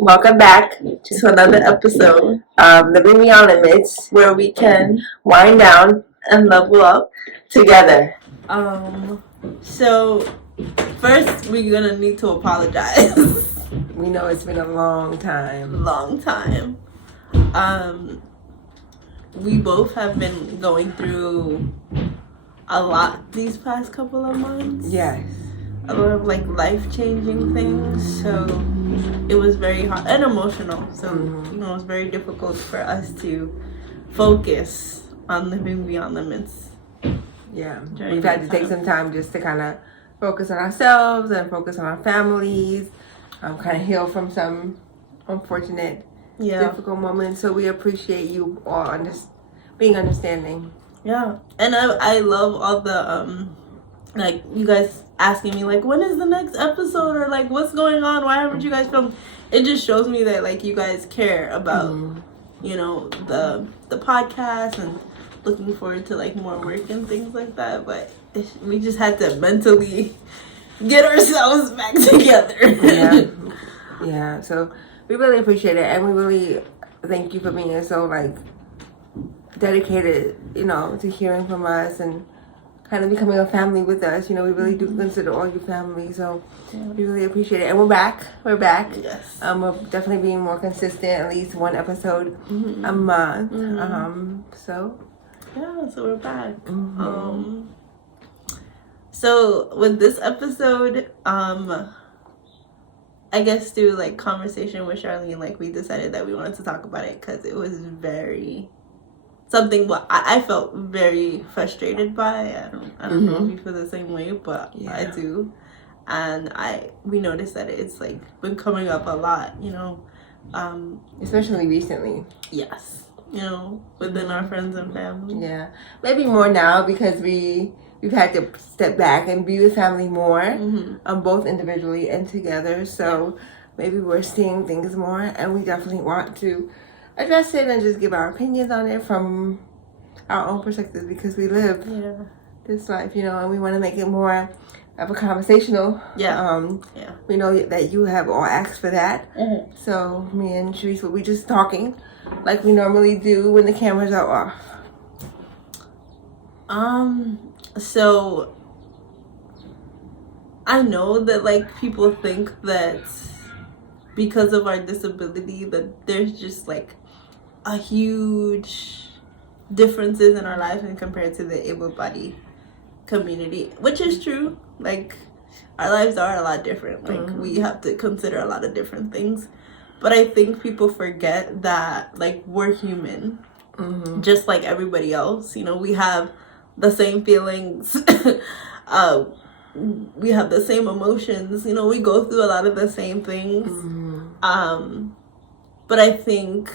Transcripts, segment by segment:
Welcome back to another episode of Living Beyond Limits, where we can wind down and level up together. So first we're gonna need to apologize. We know it's been a long time. We both have been going through a lot these past couple of months. Yes. A lot of life-changing things, so it was very hard and emotional. So it was very difficult for us to focus on living beyond limits. Yeah, we've had to take some time just to kind of focus on ourselves and focus on our families, kind of heal from some unfortunate, difficult moments. So we appreciate you all being understanding. Yeah, and I love all the you guys asking me when is the next episode, or what's going on, why haven't you guys filmed? It just shows me that you guys care about the podcast and looking forward to more work and things like that. But we just had to mentally get ourselves back together. Yeah, so we really appreciate it, and we really thank you for being so dedicated to hearing from us and kind of becoming a family with us. We really do consider all you family, so we really appreciate it. And we're back. Yes. We're definitely being more consistent, at least one episode a month. So we're back. So with this episode, I guess through conversation with Charlene, we decided that we wanted to talk about it because it was something I felt very frustrated by. I don't know if you feel the same way, but I do. And we noticed that it's been coming up a lot, especially recently. Yes. Within our friends and family. Yeah. Maybe more now because we've had to step back and be with family more, both individually and together. So maybe we're seeing things more, and we definitely want to address it and just give our opinions on it from our own perspectives, because we live this life, and we want to make it more of a conversational. We know that you have all asked for that. So me and Sharice will be just talking like we normally do when the cameras are off. So I know that people think that because of our disability that there's just a huge differences in our lives when compared to the able-bodied community, which is true. Our lives are a lot different. We have to consider a lot of different things, but I think people forget that we're human, just like everybody else. We have the same feelings. We have the same emotions. We go through a lot of the same things. But I think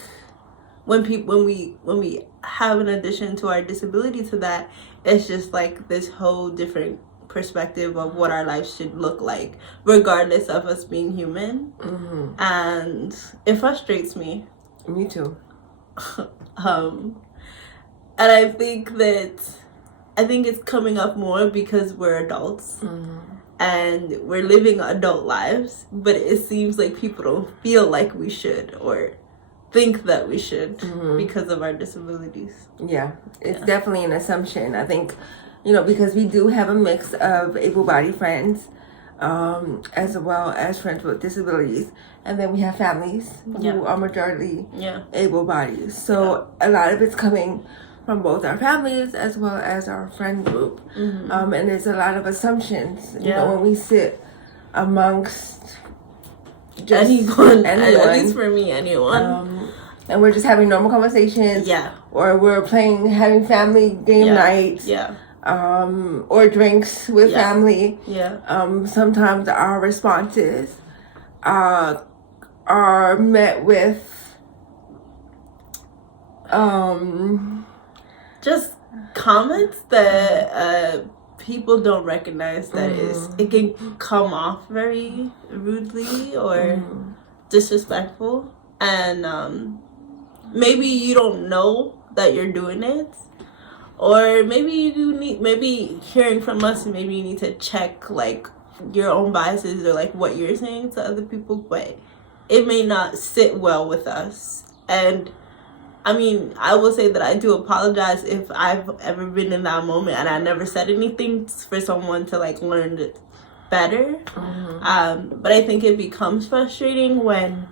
when we have an addition to our disability to that, it's just this whole different perspective of what our lives should look like, regardless of us being human. And it frustrates me. Me too. And I think it's coming up more because we're adults and we're living adult lives, but it seems like people don't feel like we should or think that we should because of our disabilities. Yeah, it's definitely an assumption. I think, because we do have a mix of able-bodied friends, as well as friends with disabilities, and then we have families who are majority able-bodied. So a lot of it's coming from both our families as well as our friend group, and there's a lot of assumptions. When we sit amongst just anyone, at least for me, anyone. And we're just having normal conversations. Or we're having family game nights. Or drinks with family. Sometimes our responses are met with just comments that people don't recognize that it can come off very rudely or disrespectful, and maybe you don't know that you're doing it, or maybe hearing from us, maybe you need to check your own biases or what you're saying to other people. But it may not sit well with us. And I mean, I will say that I do apologize if I've ever been in that moment and I never said anything for someone to like learn it better. But I think it becomes frustrating when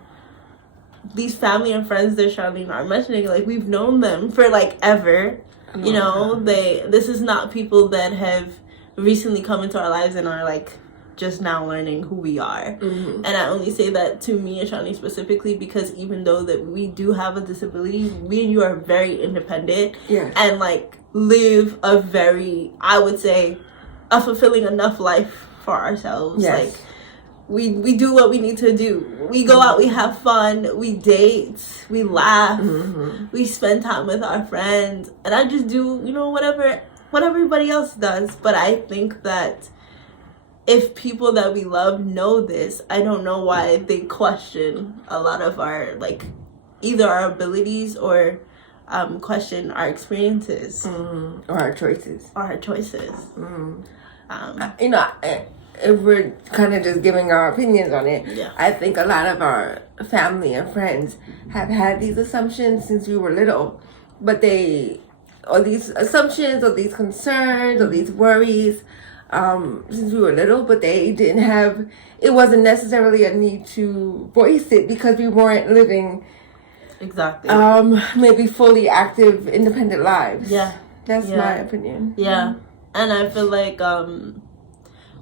these family and friends that Charlene are mentioning, like, we've known them for like ever. You know, this is not people that have recently come into our lives and are like just now learning who we are. And I only say that to me and Shani specifically because even though that we do have a disability, we and you are very independent and like live a very, I would say, a fulfilling enough life for ourselves. Like we do what we need to do. We go out, we have fun, we date, we laugh, we spend time with our friends, and I just do, you know, whatever everybody else does. But I think that if people that we love know this, I don't know why they question a lot of our, like, either our abilities or question our experiences. Or our choices. You know, if we're kind of just giving our opinions on it, I think a lot of our family and friends have had these assumptions since we were little. But or these assumptions or these concerns or these worries since we were little, but they didn't have, it wasn't necessarily a need to voice it because we weren't living maybe fully active, independent lives. That's my opinion. And I feel like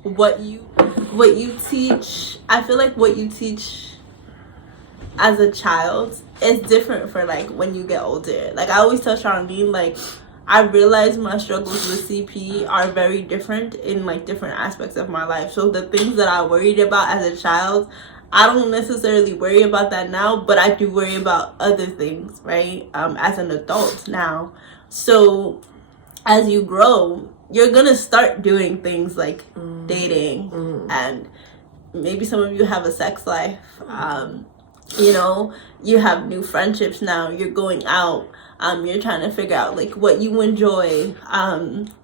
what you teach, I feel like what you teach as a child is different for like when you get older. Like I always tell Charlene, like, I realize my struggles with CP are very different in like different aspects of my life. So the things that I worried about as a child, I don't necessarily worry about that now, but I do worry about other things, right? As an adult now. So as you grow, you're gonna start doing things like dating, and maybe some of you have a sex life. You know, you have new friendships now. You're going out. You're trying to figure out like what you enjoy.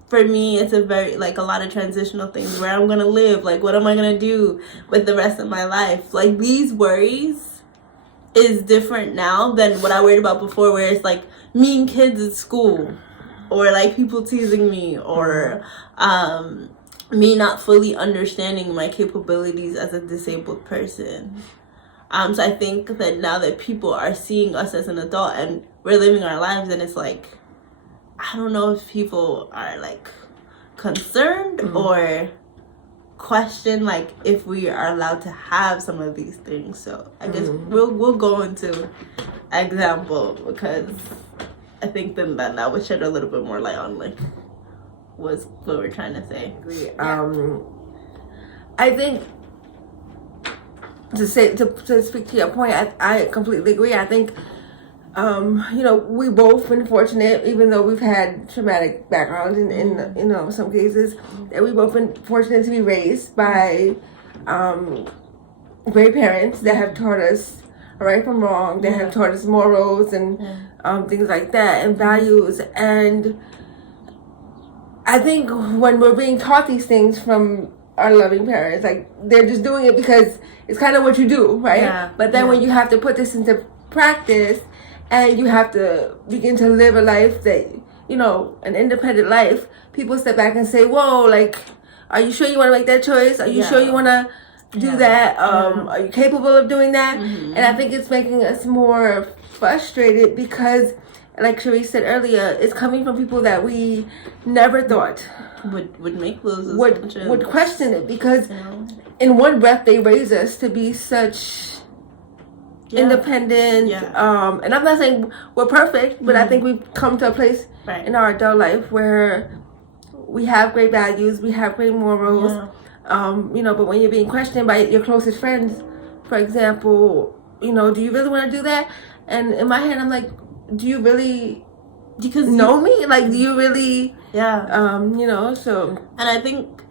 For me, it's a lot of transitional things. Where I'm gonna live, like what am I gonna do with the rest of my life? Like these worries is different now than what I worried about before, where it's like mean kids at school, or like people teasing me, or me not fully understanding my capabilities as a disabled person. So I think that now that people are seeing us as an adult and we're living our lives, and it's like, I don't know if people are like concerned or question like if we are allowed to have some of these things. So I guess we'll go into example, because I think then that would shed a little bit more light on like what we're trying to say. I think to speak to your point, I completely agree. I think you know, we both been fortunate, even though we've had traumatic backgrounds in you know, some cases, that we both been fortunate to be raised by great parents that have taught us right from wrong, that have taught us morals and things like that, and values. And I think when we're being taught these things from our loving parents, like they're just doing it because it's kind of what you do, right? But then when you have to put this into practice and you have to begin to live a life that, you know, an independent life, people step back and say, whoa, like, are you sure you want to make that choice? Are you sure you want to do that? Are you capable of doing that? And I think it's making us more frustrated because, like Cherise said earlier, it's coming from people that we never thought would make those assumptions. Would question it, because in one breath they raise us to be such independent, and I'm not saying we're perfect, but I think we've come to a place in our adult life where we have great values, we have great morals, you know, but when you're being questioned by your closest friends, for example, you know, do you really want to do that? And in my head I'm like, do you really know me? Like, do you really you know? So, and I think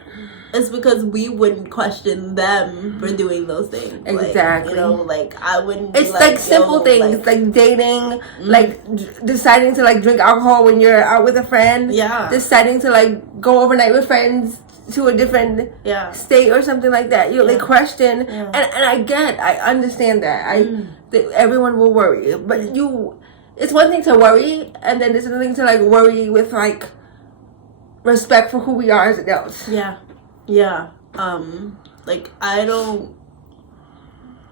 it's because we wouldn't question them for doing those things. Exactly. Like, you know, like I wouldn't. It's like simple things, like dating, like deciding to like drink alcohol when you're out with a friend. Deciding to like go overnight with friends to a different state or something like that. You know, they question, and I understand that. Everyone will worry, but it's one thing to worry, and then it's another thing to like worry with like respect for who we are as adults. Yeah. Like I don't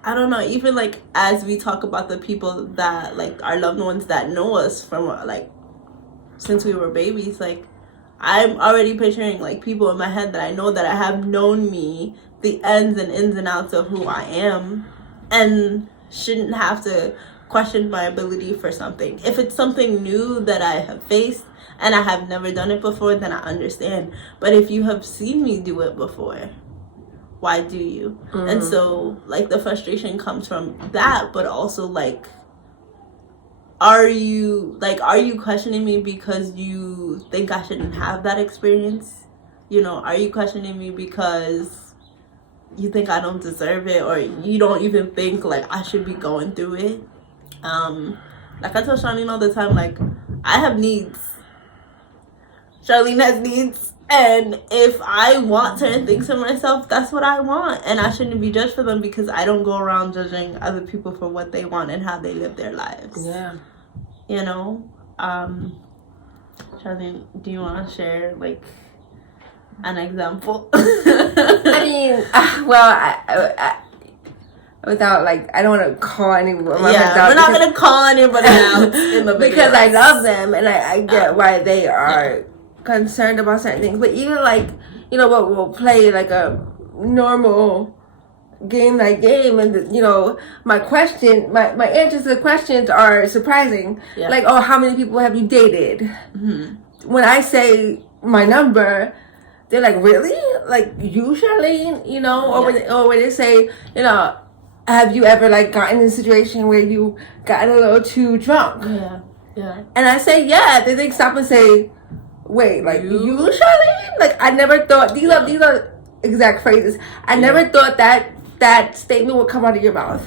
know, even like as we talk about the people that like our loved ones that know us from like since we were babies, like I'm already picturing like people in my head that I know that I have known me, the ins and outs of who I am, and shouldn't have to question my ability for something. If it's something new that I have faced and I have never done it before, then I understand. But if you have seen me do it before, why do you? And so like the frustration comes from that, but also like, are you questioning me because you think I shouldn't have that experience? You know, are you questioning me because you think I don't deserve it, or you don't even think like I should be going through it? Like I tell Charlene all the time, like I have needs. Charlene has needs, and if I want certain things for myself, that's what I want, and I shouldn't be judged for them because I don't go around judging other people for what they want and how they live their lives. You know, Charlene, do you want to share like an example? I mean, I without like, I don't want to call anyone. We're not gonna call anybody out in the because I love them and I get why they are concerned about certain things. But even like, you know, we'll play like a normal game like game, and you know, my answers to the questions are surprising. Like, oh, how many people have you dated? When I say my number, they're like, really? Like you, Charlene? You know, or when they say, you know, have you ever like gotten in a situation where you got a little too drunk? And I say then they stop and say, wait, like you Charlene? Like I never thought these are exact phrases. I never thought that statement would come out of your mouth.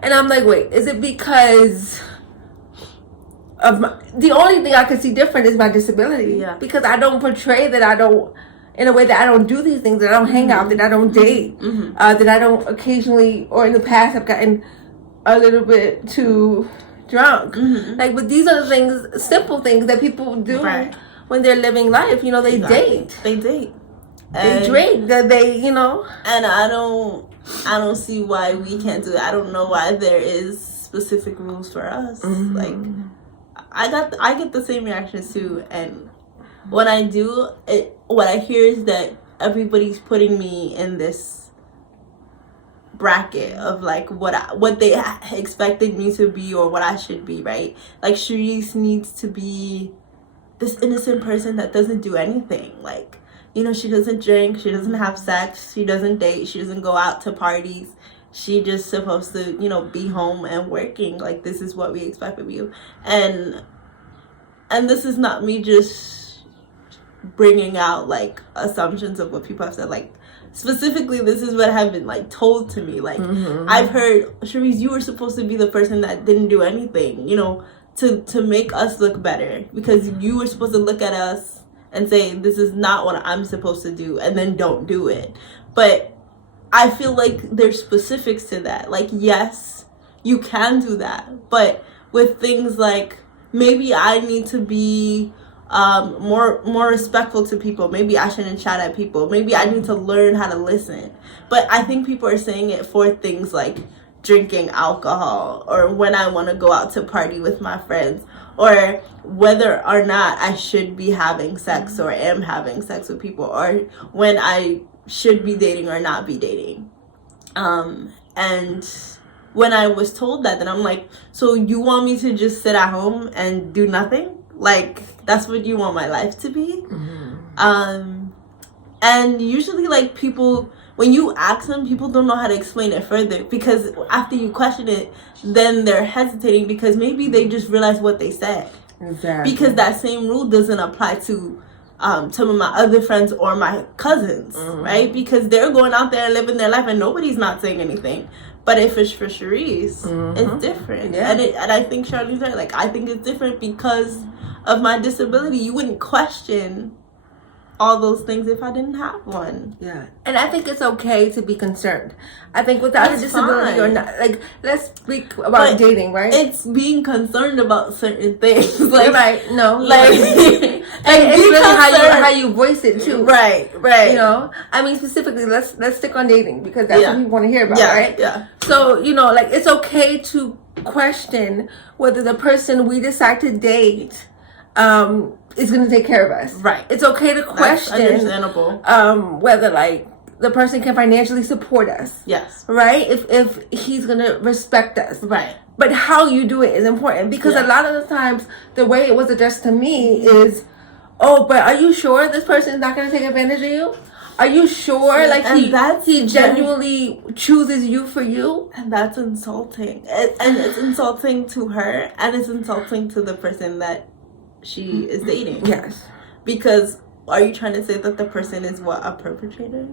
And I'm like, wait, is it because of the only thing I can see different is my disability? Because I don't portray that I don't, in a way that I don't do these things, that I don't hang out, that I don't date, that I don't occasionally, or in the past I've gotten a little bit too drunk. Like, but these are the things, simple things that people do when they're living life. You know, they date. They drink, they, you know. And I don't see why we can't do it. I don't know why there is specific rules for us. Like, I get the same reactions too, and when I do it, what I hear is that everybody's putting me in this bracket of like what they expected me to be or what I should be, right? Like Sharice needs to be this innocent person that doesn't do anything. Like, you know, she doesn't drink, she doesn't have sex, she doesn't date, she doesn't go out to parties. She just supposed to, you know, be home and working. Like, this is what we expect of you. And this is not me just bringing out like assumptions of what people have said. Like, specifically, this is what have been like told to me. Like, I've heard, Sharice, you were supposed to be the person that didn't do anything, you know, to make us look better, because you were supposed to look at us and say, this is not what I'm supposed to do, and then don't do it. But I feel like there's specifics to that. Like, yes, you can do that, but with things like, maybe I need to be more respectful to people. Maybe I shouldn't shout at people. Maybe I need to learn how to listen. But I think people are saying it for things like drinking alcohol, or when I want to go out to party with my friends, or whether or not I should be having sex or am having sex with people, or when I should be dating or not be dating. And when I was told that, then I'm like, so you want me to just sit at home and do nothing? Like, that's what you want my life to be? And usually, like, people, when you ask them, people don't know how to explain it further, because after you question it, then they're hesitating because maybe they just realized what they said. Because that same rule doesn't apply to some of my other friends or my cousins, right? Because they're going out there and living their life and nobody's not saying anything. But if it's for Sharice, it's different. And I think Charlene's right. Like, I think it's different because of my disability. You wouldn't question all those things if I didn't have one. Yeah. And I think it's okay to be concerned. I think without That's a disability fine. or not, like, let's speak about dating, right? It's being concerned about certain things. Like, right. No. like, and it's really how you voice it too. Right. You know? I mean, specifically, let's stick on dating because that's what people want to hear about, right? Yeah. So, you know, like, it's okay to question whether the person we decide to date is going to take care of us. Right. It's okay to question. That's understandable. Whether, like, the person can financially support us. Yes. Right? If he's going to respect us. Right. But how you do it is important because a lot of the times the way it was addressed to me is, oh, but are you sure this person is not going to take advantage of you? Are you sure? Like, he genuinely chooses you for you? And that's insulting. And it's insulting to her, and it's insulting to the person that she is dating. Yes. Because are you trying to say that the person is a perpetrator?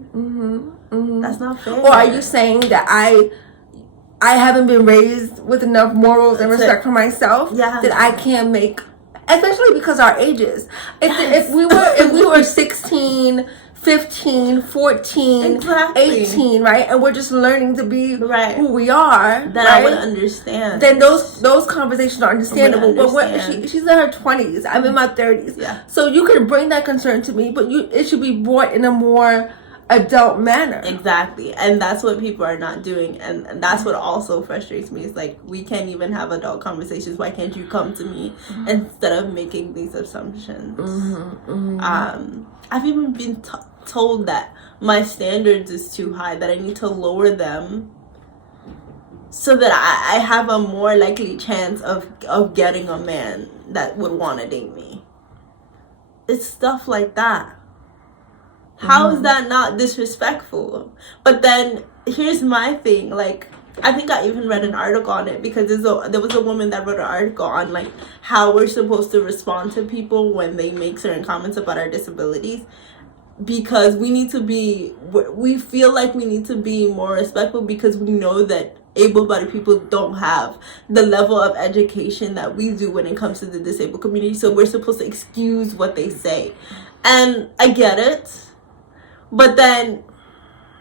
That's not fair. Or are you saying that I haven't been raised with enough morals and respect for myself that I can make, especially because our ages. If we were 16, 15, 14, 18, right? And we're just learning to be who we are. Then I would understand. Then those conversations are understandable. But she's in her 20s. I'm in my 30s. Yeah. So you can bring that concern to me, but it should be brought in a more adult manner. Exactly. And that's what people are not doing. And that's what also frustrates me. It's like, we can't even have adult conversations. Why can't you come to me instead of making these assumptions? I've even been told that my standards is too high, that I need to lower them so that I have a more likely chance of getting a man that would want to date me. It's stuff like that. How is that not disrespectful? But then here's my thing, like, I think I even read an article on it because there was a woman that wrote an article on, like, how we're supposed to respond to people when they make certain comments about our disabilities, because we feel like we need to be more respectful because we know that able-bodied people don't have the level of education that we do when it comes to the disabled community, so we're supposed to excuse what they say. And I get it. But then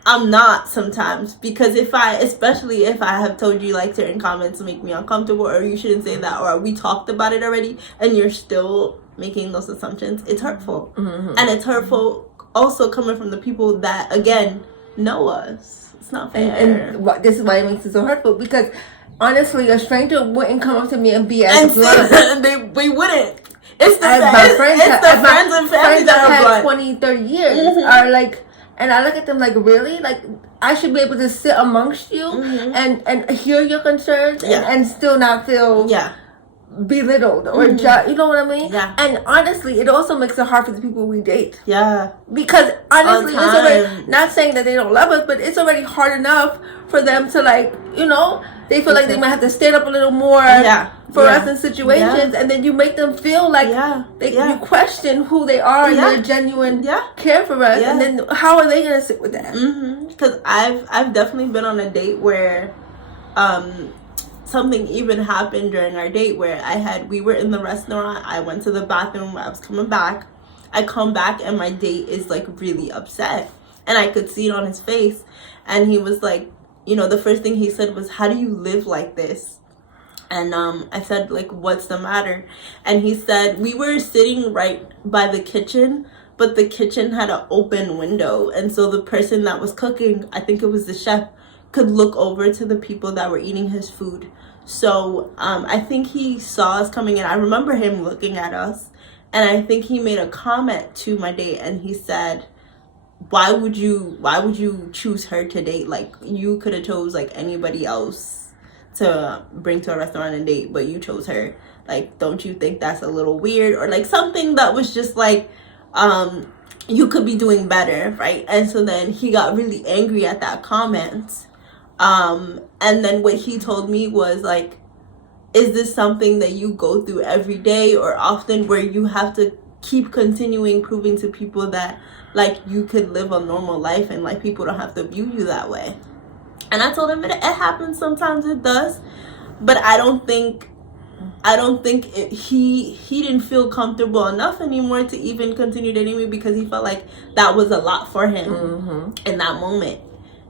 I'm not sometimes, because especially if I have told you, like, certain comments make me uncomfortable, or you shouldn't say that, or we talked about it already and you're still making those assumptions, it's hurtful. And it's hurtful also coming from the people that, again, know us. It's not fair. And this is why it makes it so hurtful, because honestly, a stranger wouldn't come up to me and be as blunt. We wouldn't. It's the friends and family that have had 20, 30 years are like, and I look at them like, really? Like, I should be able to sit amongst you and hear your concerns and still not feel belittled or you know what I mean? Yeah. And honestly, it also makes it hard for the people we date. Yeah. Because honestly, it's already, not saying that they don't love us, but it's already hard enough for them to, like, you know, they feel like they might have to stand up a little more for us in situations, and then you make them feel like you question who they are and their genuine care for us, and then how are they gonna sit with that? Because I've definitely been on a date where something even happened during our date where we were in the restaurant, I went to the bathroom, I was coming back, I come back and my date is, like, really upset, and I could see it on his face, and he was like, you know, the first thing he said was, how do you live like this? And I said, like, what's the matter? And he said, we were sitting right by the kitchen, but the kitchen had an open window, and so the person that was cooking, I think it was the chef, could look over to the people that were eating his food. So I think he saw us coming in. I remember him looking at us, and I think he made a comment to my date, and he said, why would you choose her to date? Like, you could have chose, like, anybody else to bring to a restaurant and date, but you chose her. Like, don't you think that's a little weird? Or, like, something that was just like, you could be doing better, right? And so then he got really angry at that comment. And then what he told me was, like, is this something that you go through every day or often, where you have to keep continuing proving to people that, like, you could live a normal life and, like, people don't have to view you that way? And I told him it happens sometimes, it does, but I don't think I don't think he didn't feel comfortable enough anymore to even continue dating me because he felt like that was a lot for him in that moment.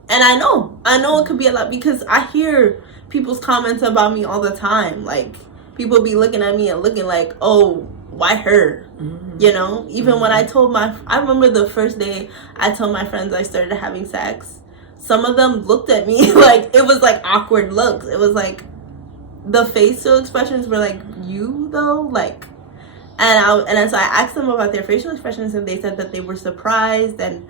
And I know it could be a lot because I hear people's comments about me all the time. Like, people be looking at me and looking like, oh, why her? You know, even when I remember the first day I told my friends I started having sex, some of them looked at me like, it was like awkward looks. It was like, the facial expressions were like, you though? Like, and so I asked them about their facial expressions, and they said that they were surprised, and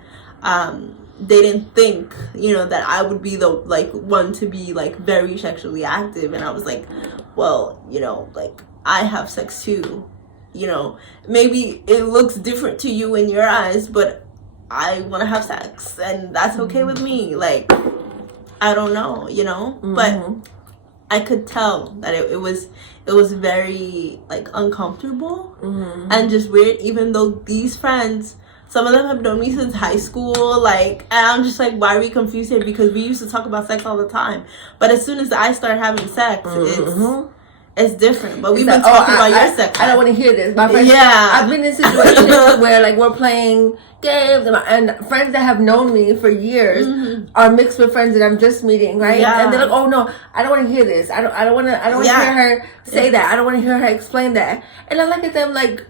they didn't think, you know, that I would be the like one to be like very sexually active. And I was like, well, you know, like, I have sex too, you know, maybe it looks different to you in your eyes, but I want to have sex, and that's okay with me. Like, I don't know, you know, but I could tell that it was very like uncomfortable and just weird, even though these friends, some of them have known me since high school, like, and I'm just like, why are we confused here? Because we used to talk about sex all the time, but as soon as I start having sex, it's different. But we've been talking about your sex. I don't want to hear this. My friends, I've been in situations where like we're playing games, and friends that have known me for years are mixed with friends that I'm just meeting, right? Yeah. And they're like, "Oh no, I don't want to hear this. I don't want to hear her say that. I don't want to hear her explain that." And I look at them like,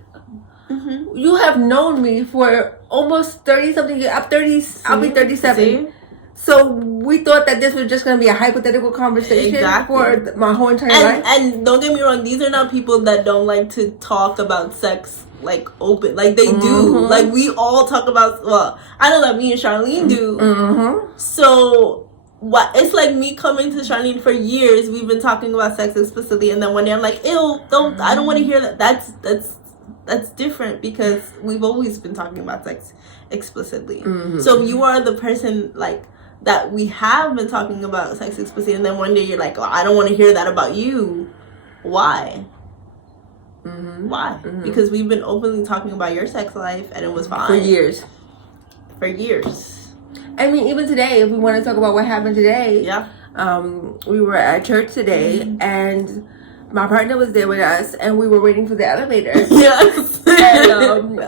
"You have known me for almost 30-something years. I'm 30. I'll be 37." See? So we thought that this was just going to be a hypothetical conversation for my whole entire life. And don't get me wrong, these are not people that don't like to talk about sex like open. Like, they do. Like, we all talk about, well, I know that me and Charlene do. So what, it's like me coming to Charlene for years, we've been talking about sex explicitly, and then one day I'm like, ew, I don't want to hear that. That's different because we've always been talking about sex explicitly. So you are the person like that we have been talking about sex explicitly, and then one day you're like, oh, I don't want to hear that about you. Why? Why? Because we've been openly talking about your sex life, and it was fine for years. I mean, even today, if we want to talk about what happened today, we were at church today, and my partner was there with us, and we were waiting for the elevator. Yes. And,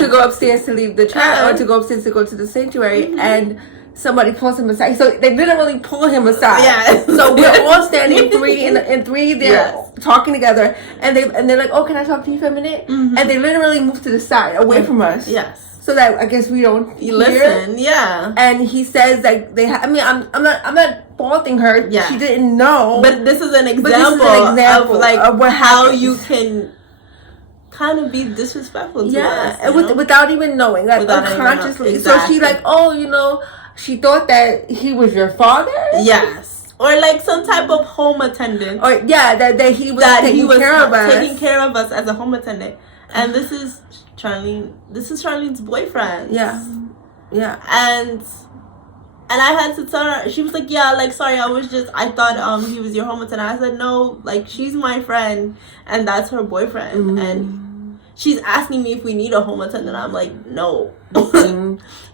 to go upstairs to leave the church, or to go upstairs to go to the sanctuary, and somebody pulls him aside. So they literally pull him aside. Yeah. So we're all standing in three there talking together, and they're like, "Oh, can I talk to you for a minute?" And they literally move to the side, away from us. Yes. So that I guess we don't listen. Yeah. And he says like I'm not faulting her. Yeah. She didn't know. But this is an example of like of how happens. You can kind of be disrespectful to us. And without even knowing, like unconsciously. Exactly. So she like, oh, you know, she thought that he was your father. Yes. Or like some type of home attendant. Or that he was taking care of us as a home attendant. And this is Charlene's boyfriend. Yeah. And I had to tell her, she was like, yeah, like, sorry, I thought he was your home attendant. I said, no, like, she's my friend, and that's her boyfriend. And she's asking me if we need a home attendant. I'm like, no.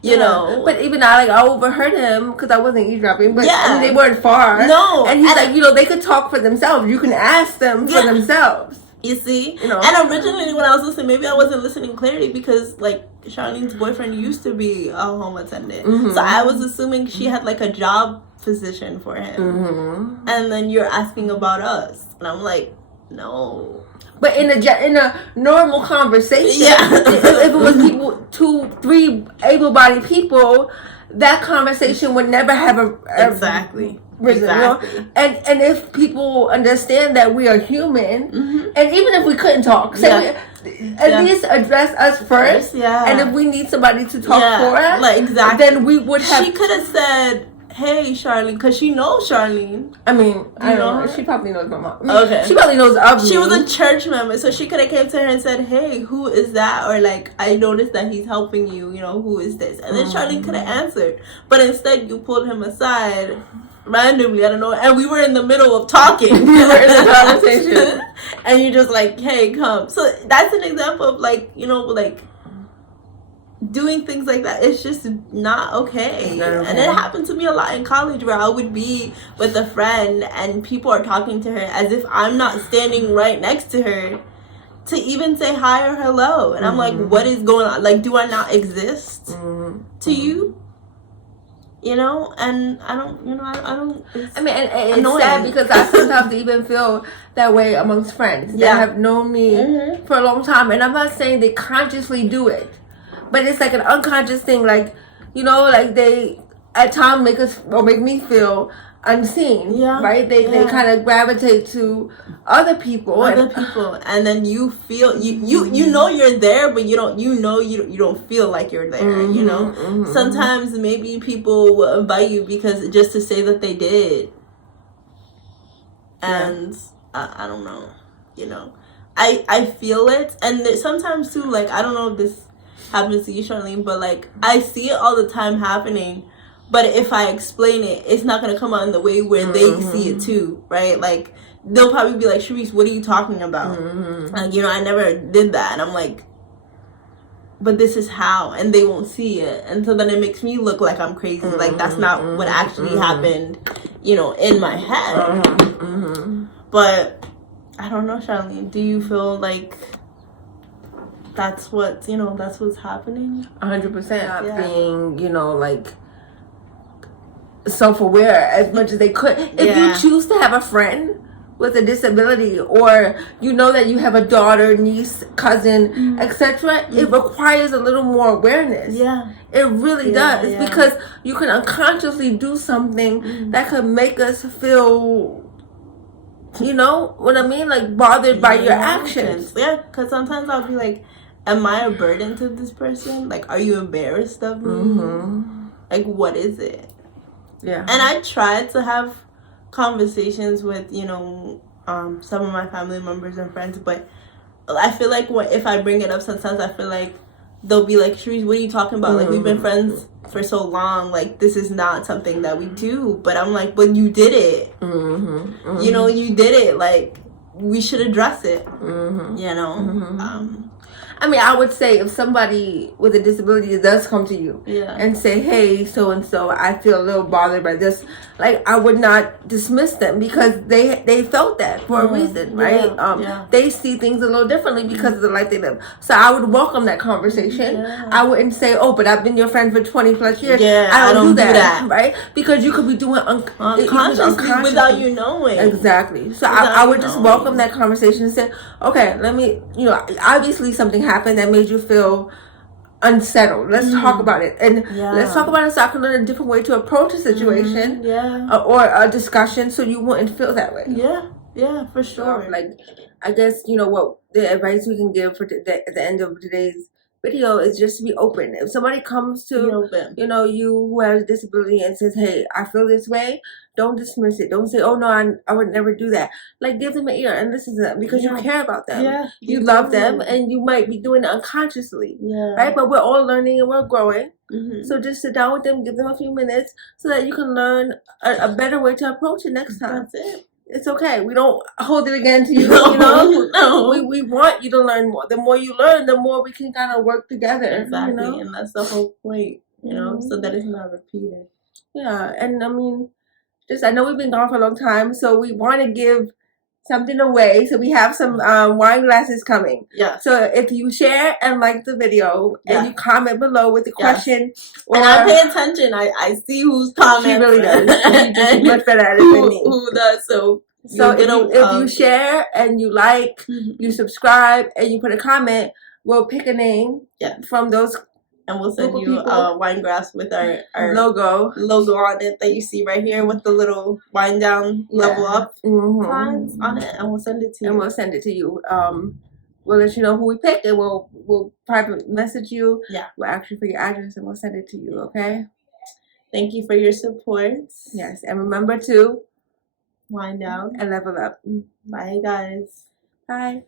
You know. But even I overheard him, because I wasn't eavesdropping, but I mean, they weren't far. No. And he's like, you know, they could talk for themselves. You can ask them for themselves. You see? You know? And originally when I was listening, maybe I wasn't listening clearly because, like, Charlene's boyfriend used to be a home attendant. So I was assuming she had, like, a job position for him. And then you're asking about us. And I'm like, no. But in a normal conversation, if it was people, 2-3 able-bodied people, that conversation would never have a exactly. You know? And if people understand that we are human, and even if we couldn't talk, at least address us first. And if we need somebody to talk for us, like, then we would have. She could have said, hey, Charlene, because she knows Charlene. I mean, I don't know. She probably knows my mom. Okay. She probably knows of me. She was a church member, so she could have came to her and said, hey, who is that? Or, like, I noticed that he's helping you, you know, who is this? And then Charlene could have answered. But instead, you pulled him aside randomly, I don't know, and we were in the middle of talking. We were in the conversation. And you're just like, hey, come. So that's an example of, like, you know, like, doing things like that. It's just not okay. Okay. And it happened to me a lot in college, where I would be with a friend and people are talking to her as if I'm not standing right next to her to even say hi or hello. And I'm like, what is going on? Like, do I not exist to you? You know, and I don't, I don't. I mean, and it's sad because I sometimes even feel that way amongst friends that have known me for a long time. And I'm not saying they consciously do it, but it's like an unconscious thing. Like, like they at times make me feel unseen. Yeah. Right? They kind of gravitate to other people. And then you feel you know you're there, but you don't feel like you're there. Sometimes maybe people will invite you because just to say that they did, and I don't know. I feel it, and sometimes too, like, I don't know if this happens to you, Charlene, but like I see it all the time happening. But if I explain it, it's not going to come out in the way where they see it too, right? Like, they'll probably be like, Sharice, what are you talking about? Like, I never did that. And I'm like, but this is how. And they won't see it. And so then it makes me look like I'm crazy. Like, that's not what actually happened, in my head. But I don't know, Charlene. Do you feel like that's what's happening? 100%. Being, like, self-aware as much as they could. If you choose to have a friend with a disability, or that you have a daughter, niece, cousin, etc., it requires a little more awareness. It really does, because you can unconsciously do something that could make us feel, what I mean, like bothered by your actions. Because sometimes I'll be like, am I a burden to this person? Like, are you embarrassed of me? Like, what is it? And I tried to have conversations with, some of my family members and friends, but I feel like if I bring it up, sometimes I feel like they'll be like, Sharice, what are you talking about? Like, we've been friends for so long. Like, this is not something that we do. But I'm like, but you did it. You did it. Like, we should address it. I mean, I would say if somebody with a disability does come to you and say, hey, so-and-so, I feel a little bothered by this, like, I would not dismiss them, because they felt that for a reason, right? They see things a little differently because of the life they live. So I would welcome that conversation. I wouldn't say, oh, but I've been your friend for 20 plus years. I don't do that, right? Because you could be doing unconsciously without you knowing. Exactly. So I would just welcome that conversation and say, okay, let me, obviously something happened that made you feel unsettled. Let's talk about it, and let's talk about it so I can learn a different way to approach a situation or a discussion, so you wouldn't feel that way. For sure. Like, I guess what the advice we can give for at the end of today's video is just to be open. If somebody comes to you who has a disability and says, hey, I feel this way, don't dismiss it. Don't say, oh no, I would never do that. Like, give them an ear and listen to them, because you care about them. You love them, and you might be doing it unconsciously, right? But we're all learning and we're growing. So just sit down with them, give them a few minutes so that you can learn a better way to approach it next time. That's it. It's okay. We don't hold it against you. No. We want you to learn more. The more you learn, the more we can kind of work together. Exactly, and that's the whole point. So that it's not repeated. Yeah, and I mean, I know we've been gone for a long time, so we want to give something away. So we have some wine glasses coming. So if you share and like the video and you comment below with the question, and I pay attention. I see who's commenting. She really does. She's much better at it than me. Who does? So if you share and you like, you subscribe, and you put a comment, we'll pick a name from those. And we'll send you a wine glass with our logo on it that you see right here with the little wind down, level up signs on it, and we'll send it to you. We'll let you know who we picked, and we'll private message you. We'll ask you for your address, and we'll send it to you. Okay. Thank you for your support. Yes, and remember to wind down and level up. Bye, guys. Bye.